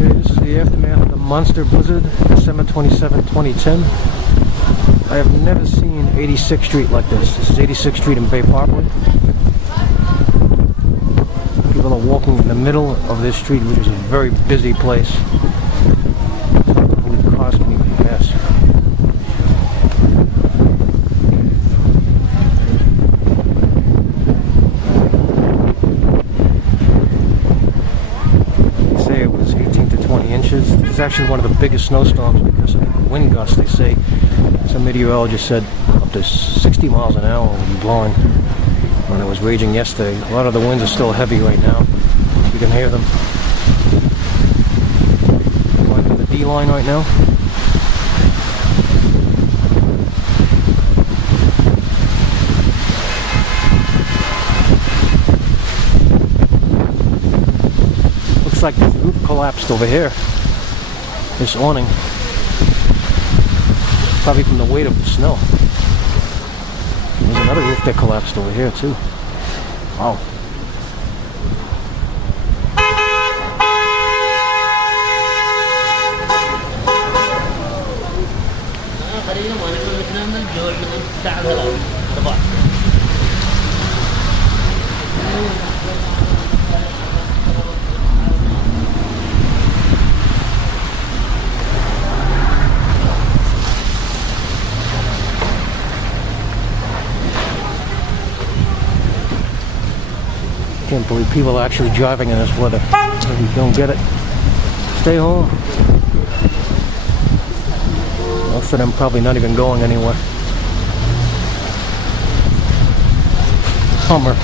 Okay, this is the aftermath of the monster blizzard, December 27, 2010. I have never seen 86th Street like this. This is 86th Street in Bay Parkway. People are walking in the middle of this street, which is a very busy place. I don't believe cars can even pass. They say it was 18 to 20 inches. It's actually one of the biggest snowstorms because of the wind gusts. They say, some meteorologist said, up to 60 miles an hour will be blowing when it was raging yesterday. A lot of the winds are still heavy right now. You can hear them. Going through the D line right now. Looks like the roof collapsed over here. This awning. Probably from the weight of the snow. There's another roof that collapsed over here too. Wow. Can't believe people are actually driving in this weather. If you don't get it, stay home. Most of them probably not even going anywhere. Hummer.